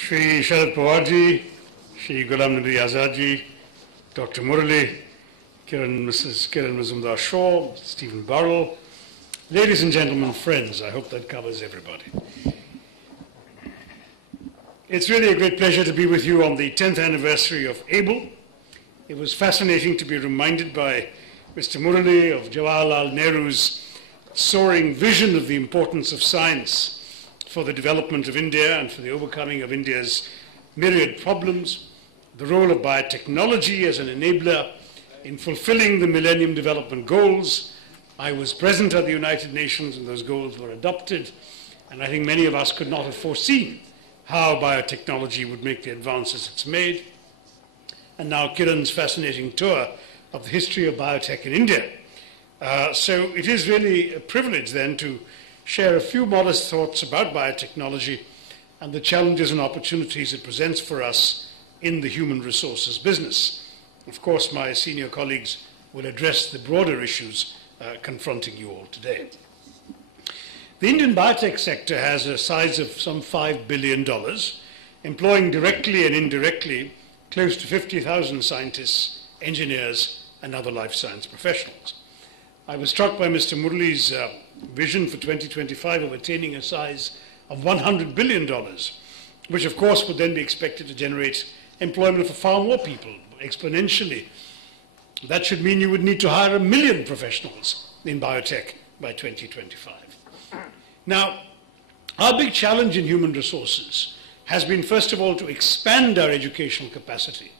Shri Sharad Pawar ji, Shri Ghulam Nabi Azad ji, Dr. Murali, Mrs. Kiran Mazumdar-Shaw, Stephen Burrell, ladies and gentlemen, friends, I hope that covers everybody. It's really a great pleasure to be with you on the 10th anniversary of ABLE. It was fascinating to be reminded by Mr. Murali of Jawaharlal Nehru's soaring vision of the importance of science for the development of India and for the overcoming of India's myriad problems, the role of biotechnology as an enabler in fulfilling the Millennium Development Goals. I was present at the United Nations when those goals were adopted, and I think many of us could not have foreseen how biotechnology would make the advances it's made. And now Kiran's fascinating tour of the history of biotech in India. So it is really a privilege then to share a few modest thoughts about biotechnology and the challenges and opportunities it presents for us in the human resources business. Of course, my senior colleagues will address the broader issues confronting you all today. The Indian biotech sector has a size of some $5 billion, employing directly and indirectly close to 50,000 scientists, engineers, and other life science professionals. I was struck by Mr. Murali's vision for 2025 of attaining a size of $100 billion, which of course would then be expected to generate employment for far more people, exponentially. That should mean you would need to hire 1 million professionals in biotech by 2025. Now, our big challenge in human resources has been, first of all, to expand our educational capacity,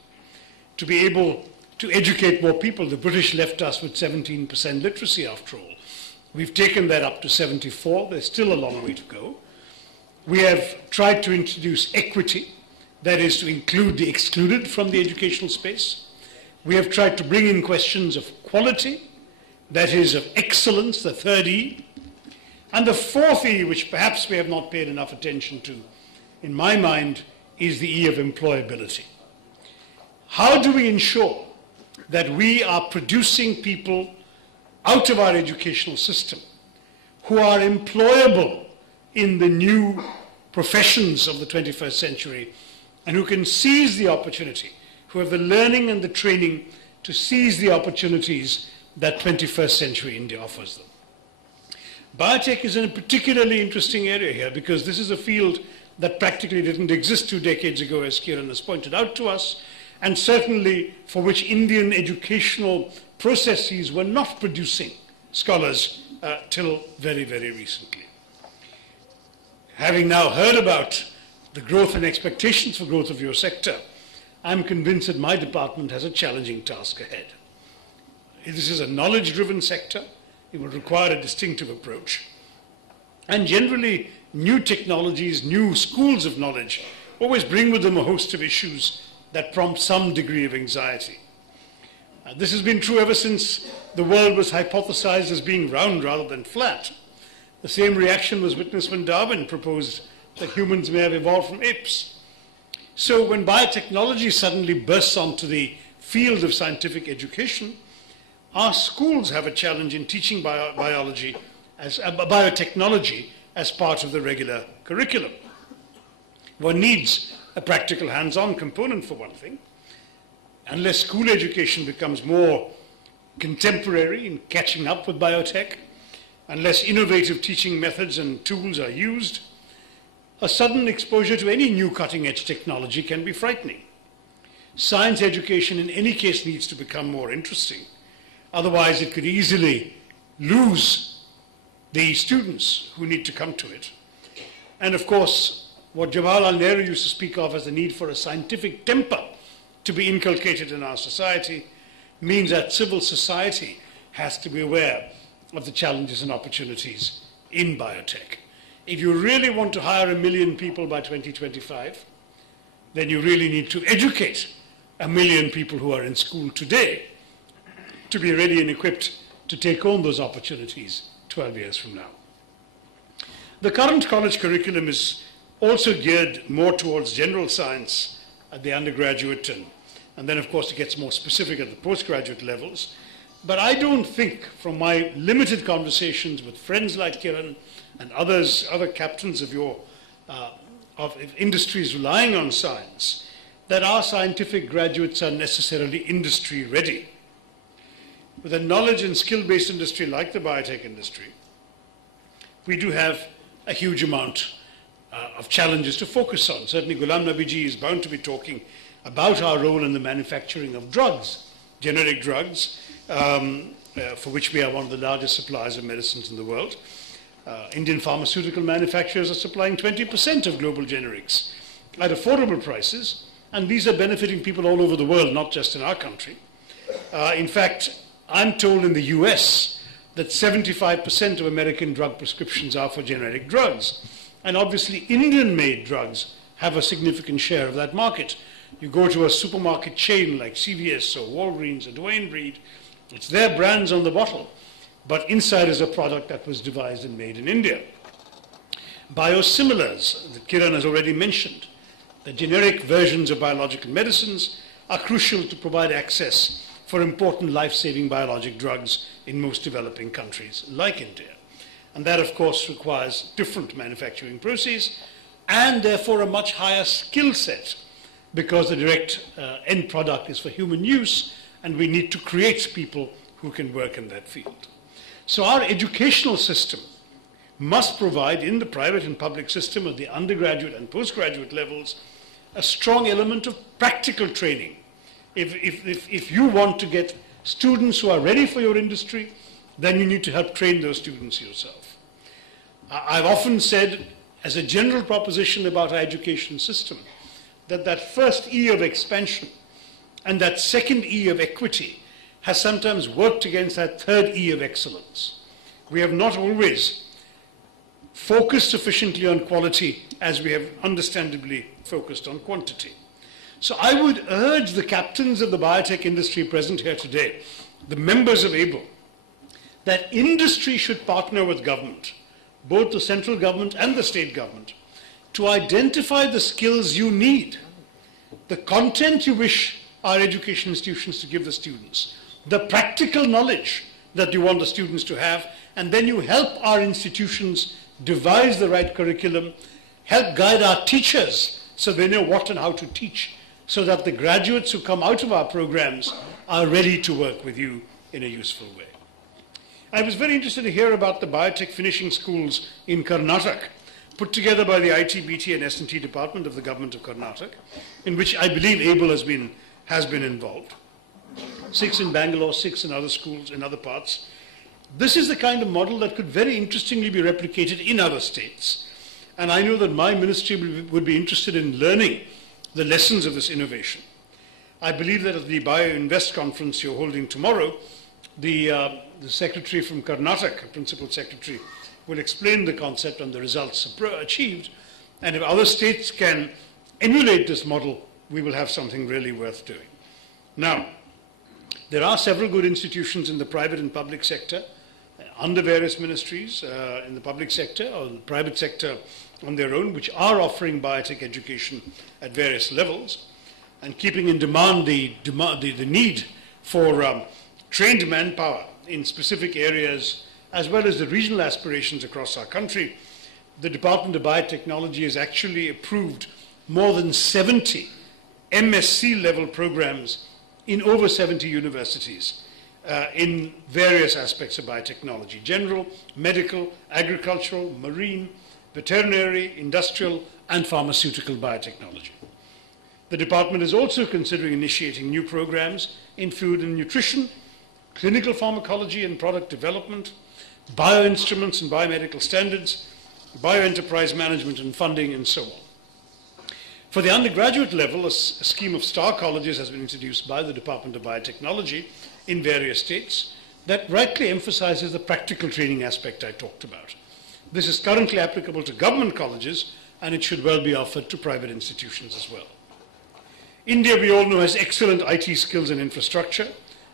to be able to educate more people. The British left us with 17% literacy, after all. We've taken that up to 74%. There's still a long way to go. We have tried to introduce equity, that is to include the excluded from the educational space. We have tried to bring in questions of quality, that is of excellence, the third E. And the fourth E, which perhaps we have not paid enough attention to, in my mind, is the E of employability. How do we ensure that we are producing people out of our educational system who are employable in the new professions of the 21st century and who can seize the opportunity, who have the learning and the training to seize the opportunities that 21st century India offers them? Biotech is in a particularly interesting area here because this is a field that practically didn't exist 2 decades ago, as Kiran has pointed out to us, and certainly for which Indian educational processes were not producing scholars till very, very recently. Having now heard about the growth and expectations for growth of your sector, I'm convinced that my department has a challenging task ahead. This is a knowledge-driven sector. It will require a distinctive approach. And generally, new technologies, new schools of knowledge always bring with them a host of issues that prompt some degree of anxiety. This has been true ever since the world was hypothesized as being round rather than flat. The same reaction was witnessed when Darwin proposed that humans may have evolved from apes. So when biotechnology suddenly bursts onto the field of scientific education, our schools have a challenge in teaching biotechnology as part of the regular curriculum. One needs a practical hands-on component, for one thing. Unless school education becomes more contemporary in catching up with biotech, unless innovative teaching methods and tools are used, a sudden exposure to any new cutting-edge technology can be frightening. Science education in any case needs to become more interesting. Otherwise, it could easily lose the students who need to come to it. And of course, what Jawaharlal Nehru used to speak of as the need for a scientific temper to be inculcated in our society means that civil society has to be aware of the challenges and opportunities in biotech. If you really want to hire 1 million people by 2025, then you really need to educate 1 million people who are in school today to be ready and equipped to take on those opportunities 12 years from now. The current college curriculum is also geared more towards general science at the undergraduate and then of course it gets more specific at the postgraduate levels. But I don't think, from my limited conversations with friends like Kiran and other captains of your of industries relying on science, that our scientific graduates are necessarily industry ready. With a knowledge and skill-based industry like the biotech industry, we do have a huge amount of challenges to focus on. Certainly Ghulam Nabi Ji is bound to be talking about our role in the manufacturing of drugs, generic drugs, for which we are one of the largest suppliers of medicines in the world. Indian pharmaceutical manufacturers are supplying 20% of global generics at affordable prices, and these are benefiting people all over the world, not just in our country. In fact, I'm told in the US that 75% of American drug prescriptions are for generic drugs. And obviously, Indian-made drugs have a significant share of that market. You go to a supermarket chain like CVS or Walgreens or Duane Reade, it's their brands on the bottle, but inside is a product that was devised and made in India. Biosimilars, that Kiran has already mentioned, the generic versions of biological medicines are crucial to provide access for important life-saving biologic drugs in most developing countries like India. And that, of course, requires different manufacturing processes and therefore a much higher skill set, because the direct end product is for human use, and we need to create people who can work in that field. So our educational system must provide, in the private and public system at the undergraduate and postgraduate levels, a strong element of practical training. If you want to get students who are ready for your industry, then you need to help train those students yourself. I've often said, as a general proposition about our education system, that first E of expansion and that second E of equity has sometimes worked against that third E of excellence. We have not always focused sufficiently on quality as we have understandably focused on quantity. So I would urge the captains of the biotech industry present here today, the members of ABLE, that industry should partner with government, both the central government and the state government, to identify the skills you need, the content you wish our education institutions to give the students, the practical knowledge that you want the students to have, and then you help our institutions devise the right curriculum, help guide our teachers so they know what and how to teach, so that the graduates who come out of our programs are ready to work with you in a useful way. I was very interested to hear about the biotech finishing schools in Karnataka, put together by the IT, BT and S&T department of the government of Karnataka, in which I believe ABLE has been involved. 6 in Bangalore, 6 in other schools in other parts. This is the kind of model that could very interestingly be replicated in other states. And I know that my ministry would be interested in learning the lessons of this innovation. I believe that at the BioInvest conference you're holding tomorrow, the secretary from Karnataka, principal secretary, will explain the concept and the results achieved. And if other states can emulate this model, we will have something really worth doing. Now, there are several good institutions in the private and public sector, under various ministries, in the public sector or the private sector on their own, which are offering biotech education at various levels, and keeping in demand the need for trained manpower in specific areas, as well as the regional aspirations across our country. The Department of Biotechnology has actually approved more than 70 MSc level programs in over 70 universities in various aspects of biotechnology: general, medical, agricultural, marine, veterinary, industrial, and pharmaceutical biotechnology. The department is also considering initiating new programs in food and nutrition, clinical pharmacology and product development, bioinstruments and biomedical standards, bioenterprise management and funding, and so on. For the undergraduate level, a scheme of star colleges has been introduced by the Department of Biotechnology in various states that rightly emphasizes the practical training aspect I talked about. This is currently applicable to government colleges, and it should well be offered to private institutions as well. India, we all know, has excellent IT skills and infrastructure,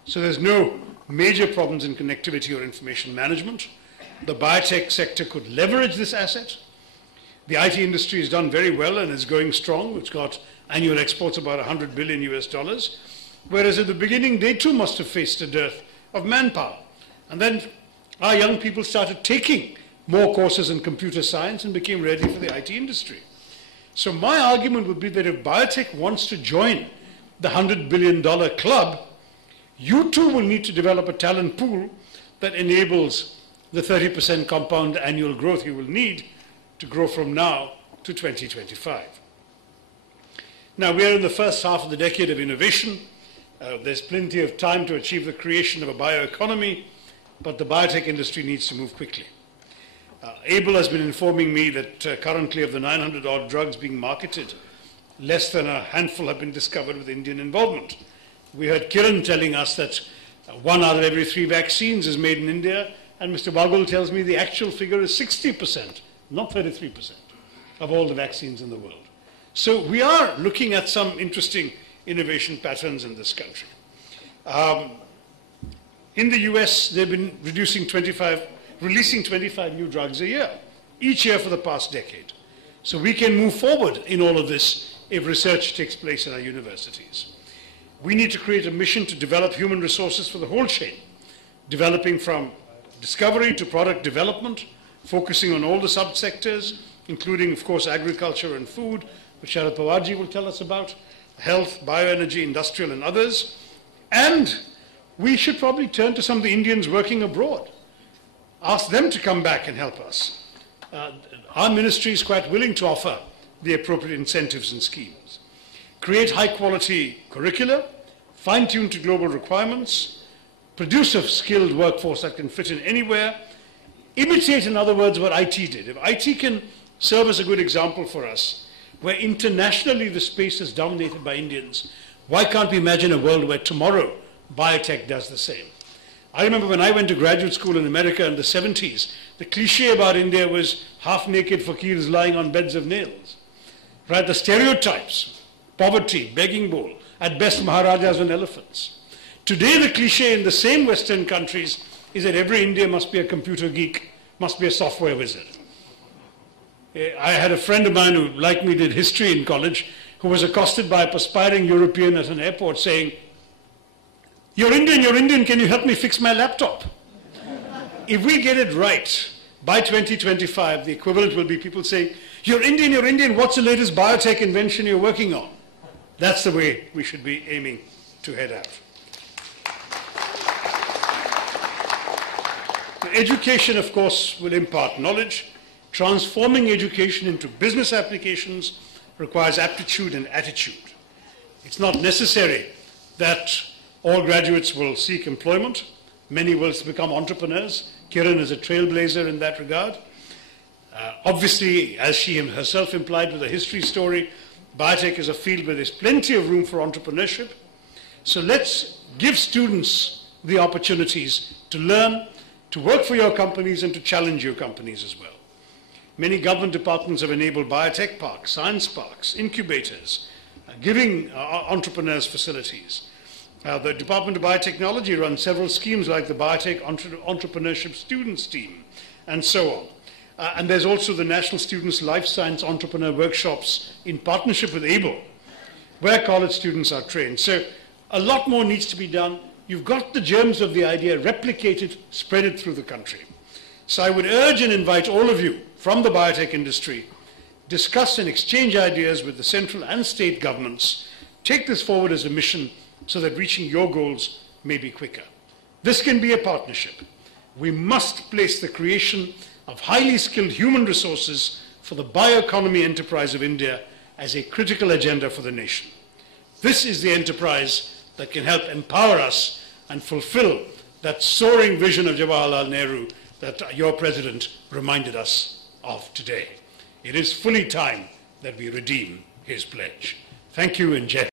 so there's no major problems in connectivity or information management. The biotech sector could leverage this asset. The IT industry has done very well and is going strong. It's got annual exports about $100 billion US, whereas at the beginning they too must have faced a dearth of manpower. And then our young people started taking more courses in computer science and became ready for the IT industry. So my argument would be that if biotech wants to join the $100 billion club, you too will need to develop a talent pool that enables the 30% compound annual growth you will need to grow from now to 2025. Now, we are in the first half of the decade of innovation. There's plenty of time to achieve the creation of a bioeconomy, but the biotech industry needs to move quickly. Able has been informing me that currently of the 900-odd drugs being marketed, less than a handful have been discovered with Indian involvement. We heard Kiran telling us that 1 out of every 3 vaccines is made in India, and Mr. Bagul tells me the actual figure is 60%, not 33%, of all the vaccines in the world. So we are looking at some interesting innovation patterns in this country. In the US, they've been releasing 25 new drugs a year, each year for the past decade. So we can move forward in all of this if research takes place in our universities. We need to create a mission to develop human resources for the whole chain, developing from discovery to product development, focusing on all the subsectors, including, of course, agriculture and food, which Sharad Pawarji will tell us about, health, bioenergy, industrial, and others. And we should probably turn to some of the Indians working abroad, ask them to come back and help us. Our ministry is quite willing to offer the appropriate incentives and schemes. Create high-quality curricula, fine-tuned to global requirements, produce a skilled workforce that can fit in anywhere, imitate, in other words, what IT did. If IT can serve as a good example for us, where internationally the space is dominated by Indians, why can't we imagine a world where tomorrow biotech does the same? I remember when I went to graduate school in America in the 70s, the cliche about India was half-naked fakirs lying on beds of nails. Right? The stereotypes, poverty, begging bowl, at best Maharajas on elephants. Today the cliche in the same Western countries is that every Indian must be a computer geek, must be a software wizard. I had a friend of mine who, like me, did history in college, who was accosted by a perspiring European at an airport saying, you're Indian, can you help me fix my laptop? If we get it right, by 2025, the equivalent will be people saying, you're Indian, what's the latest biotech invention you're working on? That's the way we should be aiming to head out. Education, of course, will impart knowledge. Transforming education into business applications requires aptitude and attitude. It's not necessary that all graduates will seek employment. Many will become entrepreneurs. Kiran is a trailblazer in that regard. Obviously, as she herself implied with a history story, biotech is a field where there's plenty of room for entrepreneurship. So let's give students the opportunities to learn, to work for your companies, and to challenge your companies as well. Many government departments have enabled biotech parks, science parks, incubators, giving entrepreneurs facilities. The Department of Biotechnology runs several schemes like the Biotech Entrepreneurship Students Team, and so on. And there's also the National Students Life Science Entrepreneur Workshops in partnership with ABLE, where college students are trained. So a lot more needs to be done. You've got the germs of the idea, replicate it, spread it through the country. So I would urge and invite all of you from the biotech industry, discuss and exchange ideas with the central and state governments. Take this forward as a mission so that reaching your goals may be quicker. This can be a partnership. We must place the creation of highly skilled human resources for the bioeconomy enterprise of India as a critical agenda for the nation. This is the enterprise that can help empower us and fulfill that soaring vision of Jawaharlal Nehru that your president reminded us of today. It is fully time that we redeem his pledge. Thank you and Jai.